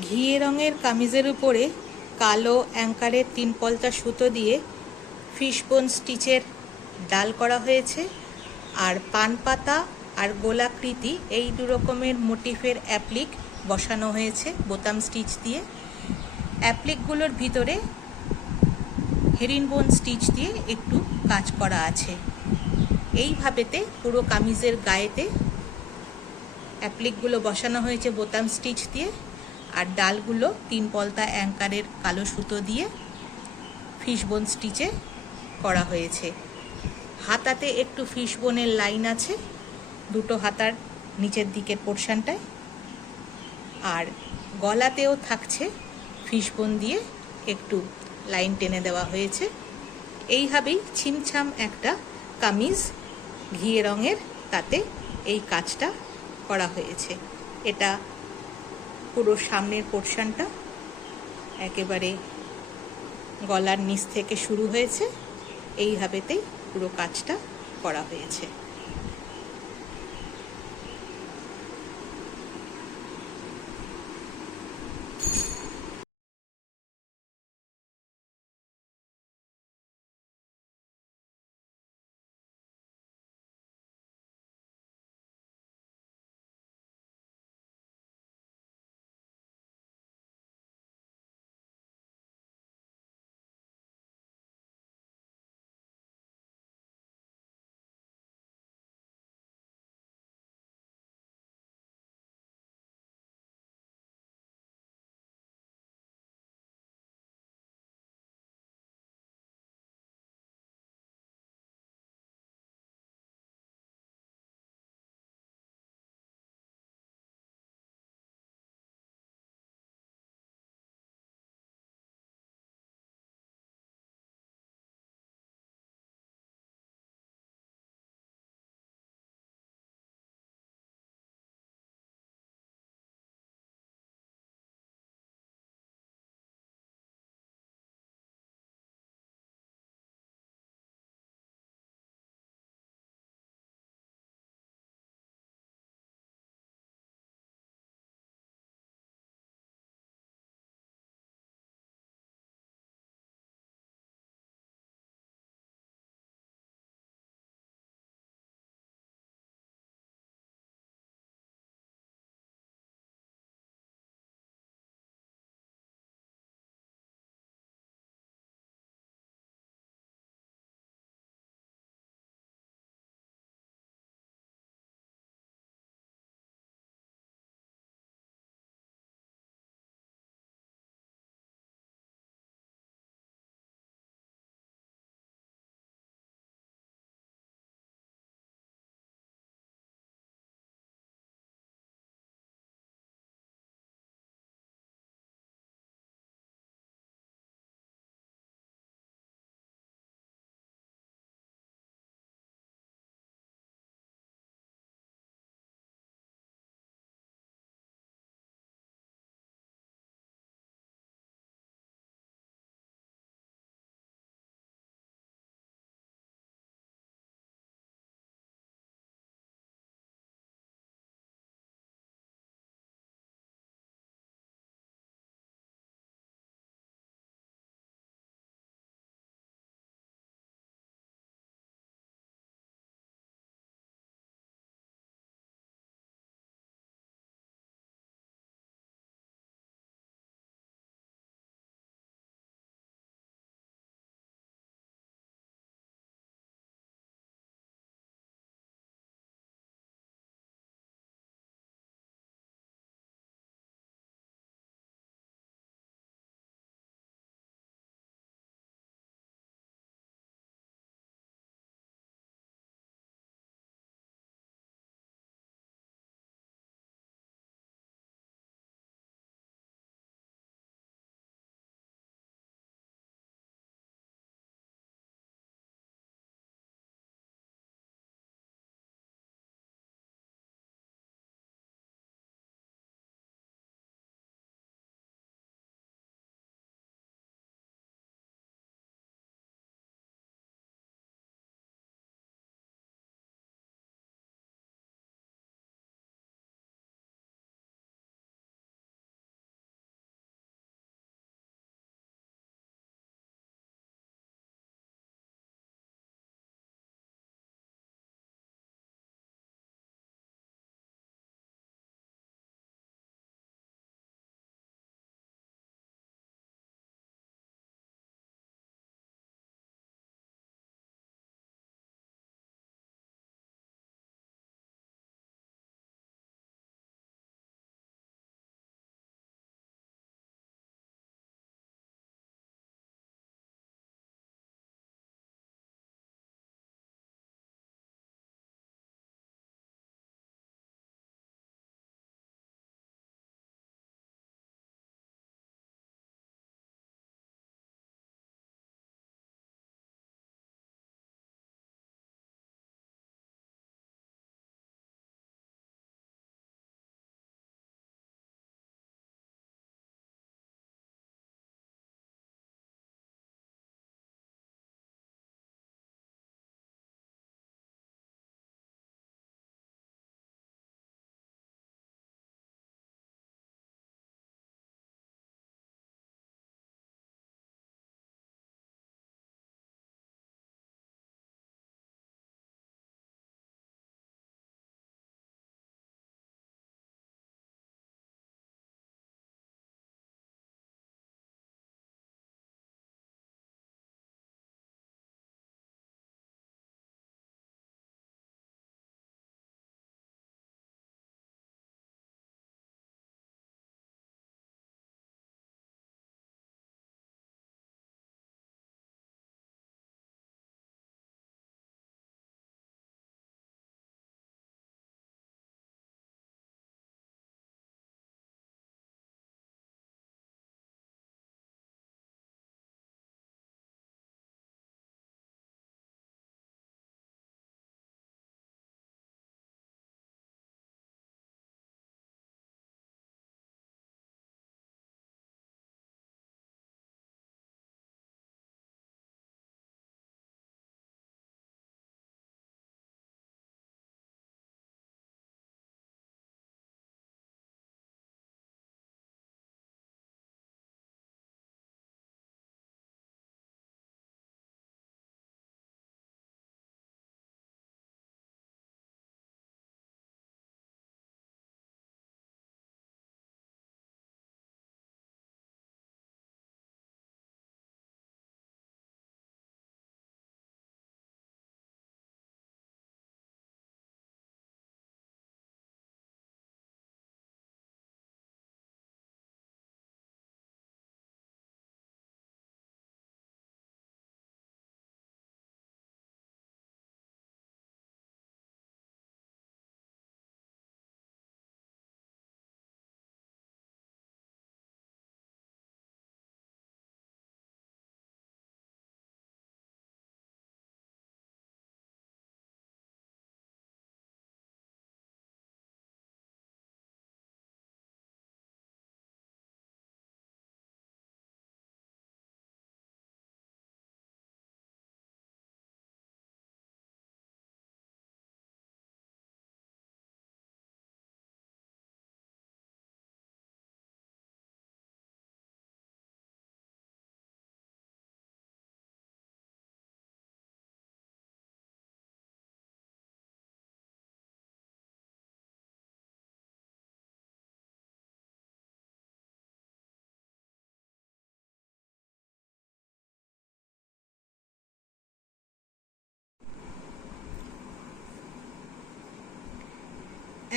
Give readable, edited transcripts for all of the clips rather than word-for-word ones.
ঘিয়ে রঙের কামিজের উপরে কালো অ্যাঙ্কারের 3 পলতা সুতো দিয়ে ফিশবোন স্টিচের ডাল করা হয়েছে। আর পান পাতা আর গোলাকৃতি এই দু রকমের মোটিফের অ্যাপ্লিক বসানো হয়েছে বোতাম স্টিচ দিয়ে। অ্যাপ্লিকগুলোর ভিতরে হেরিনবোন স্টিচ দিয়ে একটু কাজ করা আছে। এইভাবেতে পুরো কামিজের গায়েতে অ্যাপ্লিকগুলো বসানো হয়েছে বোতাম স্টিচ দিয়ে, আর ডালগুলো 3 পলতা অ্যাঙ্কারের কালো সুতো দিয়ে ফিশবোন স্টিচে করা হয়েছে। হাতাতে একটু ফিশবোনের লাইন আছে দুটো হাতার নিচের দিকের পোর্শনটায়, আর গলাতেও থাকছে ফিশবোন দিয়ে একটু লাইন টেনে দেওয়া হয়েছে। এইভাবেই ছিমছাম একটা কামিজ ঘিয়ে রঙের, তাতে এই কাজটা করা হয়েছে। এটা পুরো সামনের পোর্শনটা একেবারে গলার নিচ থেকে শুরু হয়েছে। এইভাবেতেই পুরো কাজটা করা হয়েছে।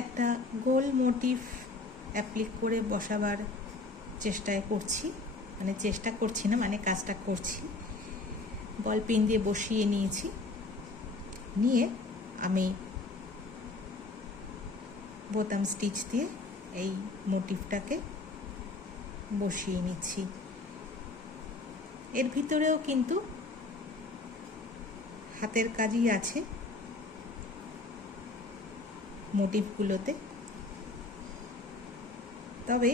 একটা গোল মোটিভ অ্যাপ্লিক করে বসাবার চেষ্টায় করছি, মানে চেষ্টা করছি না, মানে কাজটা করছি। বল পেন দিয়ে বসিয়ে নিয়েছি, নিয়ে আমি বোতাম স্টিচ দিয়ে এই মোটিভটাকে বসিয়ে নিচ্ছি। এর ভিতরেও কিন্তু হাতের কাজই আছে মোটিভগুলোতে। তবে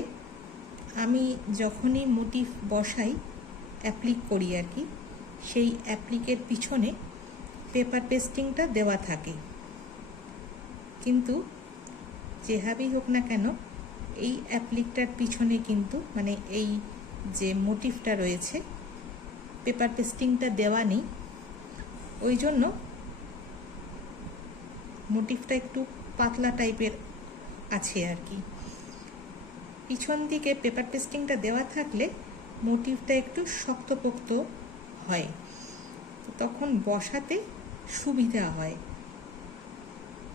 আমি যখনই মোটিভ বসাই, অ্যাপ্লিক করি আর কি, সেই অ্যাপ্লিকের পিছনে পেপার পেস্টিংটা দেওয়া থাকে। কিন্তু যেভাবেই হোক না কেন, এই অ্যাপ্লিকটার পিছনে কিন্তু, মানে এই যে মোটিভটা রয়েছে, পেপার পেস্টিংটা দেওয়া নেই। ওই জন্য মোটিভটা একটু পাতলা টাইপের আছে আর কি। পিছন দিকে পেপার পেস্টিংটা দেওয়া থাকলে মোটিভটা একটু শক্তপোক্ত হয়, তখন বসাতে সুবিধা হয়।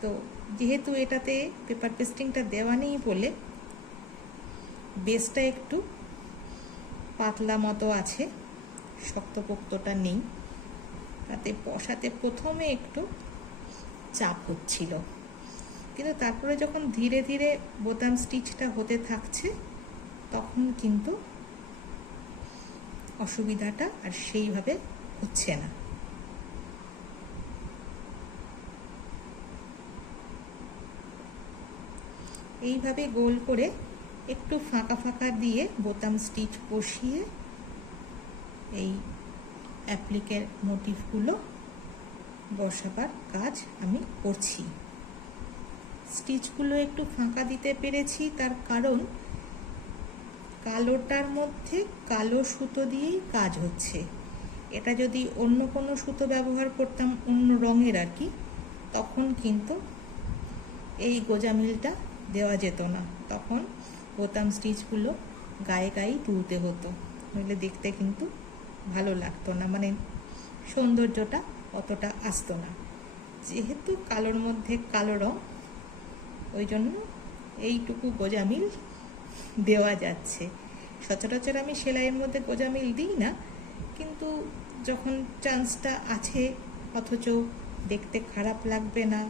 তো যেহেতু এটাতে পেপার পেস্টিংটা দেওয়া নেই বলে বেসটা একটু পাতলা মতো আছে, শক্তপোক্তটা নেই, তাতে বসাতে প্রথমে একটু চাপ হচ্ছিল। কিন্তু তারপরে যখন ধীরে ধীরে বোতাম স্টিচটা হতে থাকছে, তখন কিন্তু অসুবিধাটা আর সেইভাবে হচ্ছে না। এইভাবে গোল করে একটু ফাঁকা ফাঁকা দিয়ে বোতাম স্টিচ বসিয়ে এই অ্যাপ্লিকের মোটিভগুলো বসাবার কাজ আমি করছি। স্টিচগুলো একটু ফাঁকা দিতে পেরেছি, তার কারণ কালোটার মধ্যে কালো সুতো দিয়েই কাজ হচ্ছে। এটা যদি অন্য কোনো সুতো ব্যবহার করতাম, অন্য রঙের আর কি, তখন কিন্তু এই গোজামিলটা দেওয়া যেত না। তখন বোতাম স্টিচগুলো গায়ে গায়ে তুলতে হতো, নইলে দেখতে কিন্তু ভালো লাগতো না, মানে সৌন্দর্যটা অতটা আসতো না। যেহেতু কালোর মধ্যে কালো রং, ওই জন্য এইটুকু গোজামিল দেওয়া যাচ্ছে। সচরাচর আমি সেলাইয়ের মধ্যে গোজামিল দিই না, কিন্তু যখন চান্সটা আছে, অথচ দেখতে খারাপ লাগবে না,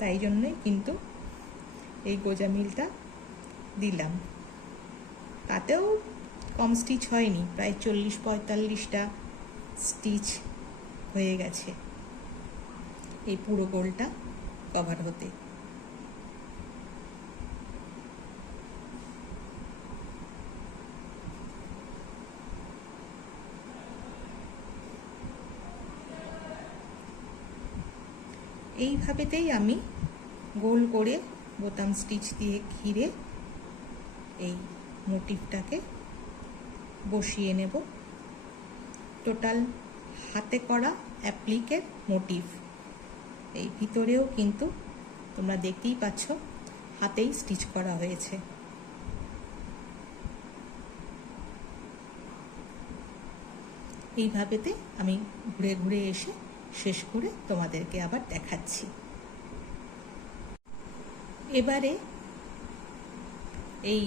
তাই জন্যই কিন্তু এই গোজামিলটা দিলাম। তাতেও কম স্টিচ হয়নি, প্রায় 40-45টা স্টিচ হয়ে গেছে এই পুরো গোলটা কভার হতে। এইভাবেতেই আমি গোল করে বোতাম স্টিচ দিয়ে ঘিরে এই মোটিভটাকে বসিয়ে নেব। টোটাল হাতে করা অ্যাপ্লিকের মোটিভ। এই ভিতরেও কিন্তু তোমরা দেখতেই পাচ্ছ হাতেই স্টিচ করা হয়েছে। এইভাবেতে আমি ঘুরে ঘুরে এসে শেষ করে তোমাদেরকে আবার দেখাচ্ছি। এবারে এই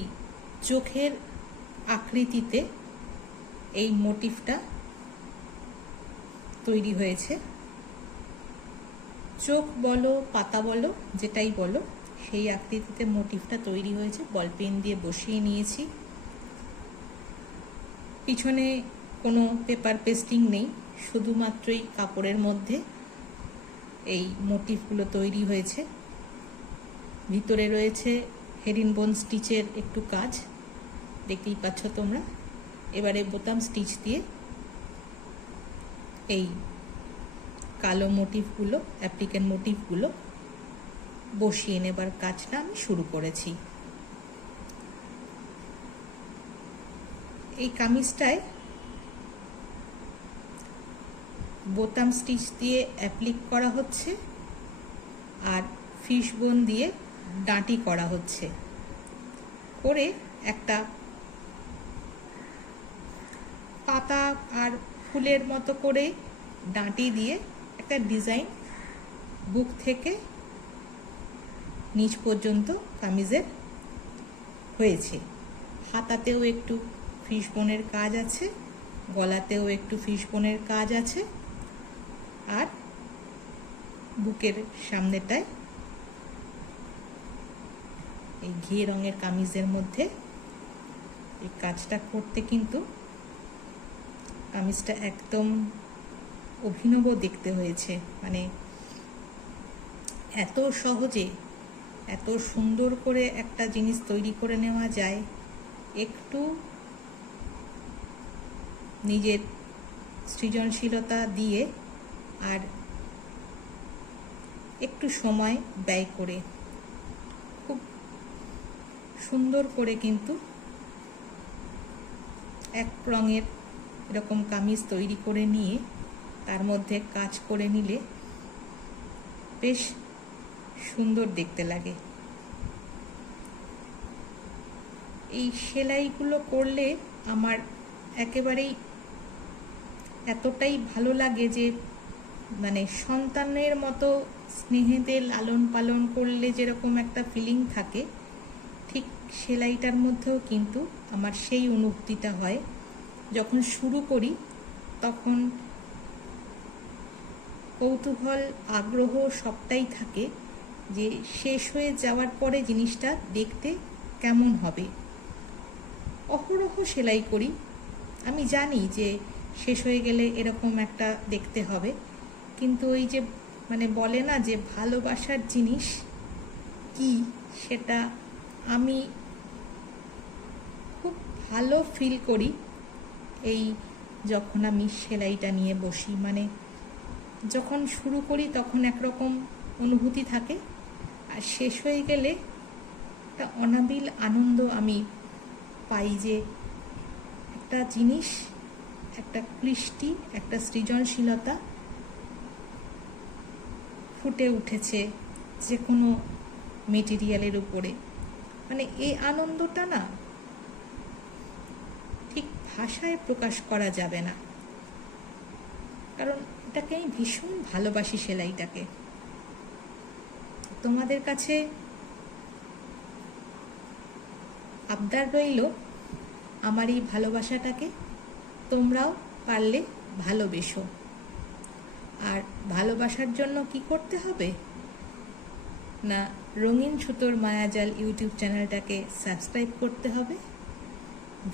চোখের আকৃতিতে এই মোটিভটা তৈরি হয়েছে। চোখ বলো, পাতা বলো, যেটাই বলো, সেই আকৃতিতে মোটিভটা তৈরি হয়েছে। বল পেন দিয়ে বসিয়ে নিয়েছি। পিছনে কোনো পেপার পেস্টিং নেই, শুধুমাত্রই কাপড়ের মধ্যে এই মোটিভগুলো তৈরি হয়েছে। ভিতরে রয়েছে হেরিনবোন স্টিচের একটু কাজ, দেখতেই পাচ্ছ তোমরা। এবারে বোতাম স্টিচ দিয়ে এই কালো মোটিভগুলো, অ্যাপ্লিকের মোটিভগুলো বসিয়ে নেবার কাজটা আমি শুরু করেছি। এই কামিজটায় বোতাম স্টিচ দিয়ে অ্যাপ্লিক করা হচ্ছে আর ফিশবোন দিয়ে ডাঁটি করা হচ্ছে, করে একটা পাতা আর ফুলের মতো করে ডাঁটি দিয়ে একটা ডিজাইন বুক থেকে নিচ পর্যন্ত কামিজের হয়েছে। হাতাতেও একটু ফিশবোনের কাজ আছে, গলাতেও একটু ফিশবোনের কাজ আছে, আর বুকের সামনেটায় এই ঘিয়ে রঙের কামিজের মধ্যে এই কাজটা করতে কিন্তু কামিজটা একদম অভিনব দেখতে হয়েছে। মানে এত সহজে এত সুন্দর করে একটা জিনিস তৈরি করে নেওয়া যায় একটু নিজের সৃজনশীলতা দিয়ে আর একটু সময় ব্যয় করে খুব সুন্দর করে কিন্তু এক রঙের এরকম কামিজ তৈরি করে নিয়ে তার মধ্যে কাজ করে নিলে বেশ সুন্দর দেখতে লাগে। এই সেলাইগুলো করলে আমার একেবারেই এতটাই ভালো লাগে যে মানে সন্তানের মতো স্নেহেতে লালন পালন করলে যেরকম একটা ফিলিং থাকে, ঠিক সেলাইটার মধ্যেও কিন্তু আমার সেই অনুভূতিটা হয়। যখন শুরু করি তখন কৌতূহল, আগ্রহ সবটাই থাকে যে শেষ হয়ে যাওয়ার পরে জিনিসটা দেখতে কেমন হবে। অহরহ সেলাই করি, আমি জানি যে শেষ হয়ে গেলে এরকম একটা দেখতে হবে, কিন্তু ওই যে মানে বলে না যে ভালোবাসার জিনিস কি, সেটা আমি খুব ভালো ফিল করি এই যখন আমি সেলাইটা নিয়ে বসি। মানে যখন শুরু করি তখন একরকম অনুভূতি থাকে, আর শেষ হয়ে গেলে একটা অনাবিল আনন্দ আমি পাই যে একটা জিনিস, একটা কৃষ্টি, একটা সৃজনশীলতা ফুটে উঠেছে যে কোনো মেটেরিয়ালের উপরে। মানে এই আনন্দটা না ঠিক ভাষায় প্রকাশ করা যাবে না, কারণ এটাকে আমি ভীষণ ভালোবাসি সেলাইটাকে। তোমাদের কাছে আবদার রইল আমার এই ভালোবাসাটাকে তোমরাও পারলে ভালোবেসো। আর ভালোবাসার জন্য কি করতে হবে না, রঙিন সুতোর মায়াজাল ইউটিউব চ্যানেলটাকে সাবস্ক্রাইব করতে হবে,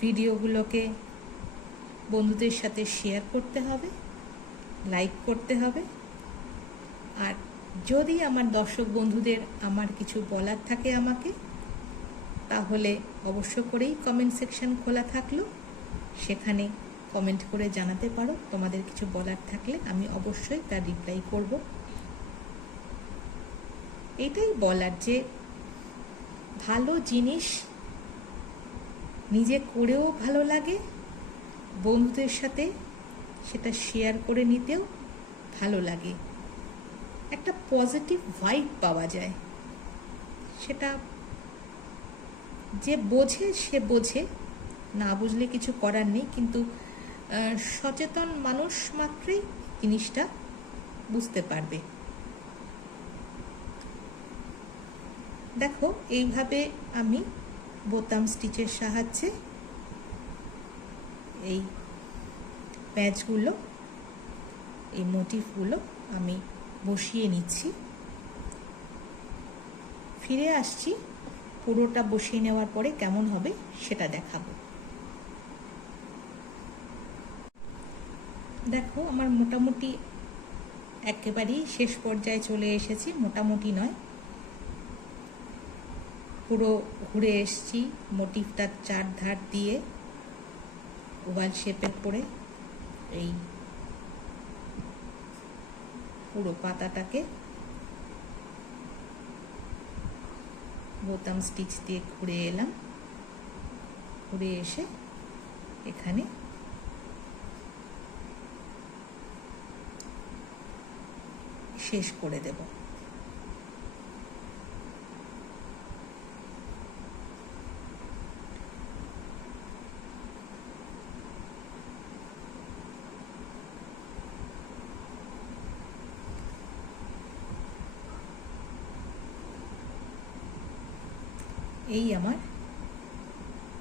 ভিডিওগুলোকে বন্ধুদের সাথে শেয়ার করতে হবে, লাইক করতে হবে। আর যদি আমার দর্শক বন্ধুদের আমার কিছু বলার থাকে আমাকে, তাহলে অবশ্য করেই কমেন্ট সেকশন খোলা থাকলো, সেখানে কমেন্ট করে জানাতে পারো তোমাদের কিছু বলার থাকলে, আমি অবশ্যই তার রিপ্লাই করব। এটাই বলার যে ভালো জিনিস নিজে করেও ভালো লাগে, বন্ধুদের সাথে সেটা শেয়ার করে নিতেও ভালো লাগে, একটা পজিটিভ ভাইব পাওয়া যায়। সেটা যে বোঝে সে বোঝে, না বুঝলে কিছু করার নেই, কিন্তু সচেতন মানুষ মাত্রই জিনিসটা বুঝতে পারবে। দেখো এইভাবে আমি বোতাম স্টিচের সাহায্যে এই প্যাচগুলো, এই মোটিফগুলো আমি বসিয়ে নিচ্ছি। ফিরে আসছি পুরোটা বসিয়ে নেওয়ার পরে কেমন হবে সেটা দেখাবো। দেখো আমার মোটামুটি একেবারেই শেষ পর্যায়ে চলে এসেছি, মোটামুটি নয়, পুরো ঘুরে এসেছি মোটিফটার চার ধার দিয়ে ওভাল শেপের করে এই পুরো পাতাটাকে বোতাম স্টিচ দিয়ে ঘুরে এলাম, ঘুরে এসে এখানে শেষ করে দেব। এই আমার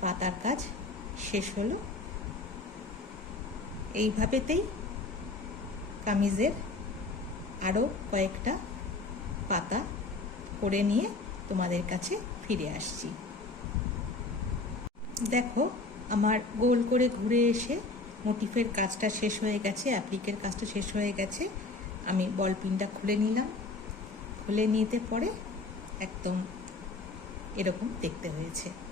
পাতার কাজ শেষ হলো। এইভাবেতেই কামিজের আরও কয়েকটা পাতা করে নিয়ে তোমাদের কাছে ফিরে আসছি। দেখো আমার গোল করে ঘুরে এসে মোটিফের কাজটা শেষ হয়ে গেছে, অ্যাপ্লিকের কাজটা শেষ হয়ে গেছে। আমি বল পিনটা খুলে নিলাম। খুলে নিতে পরে একদম এরকম দেখতে হয়েছে।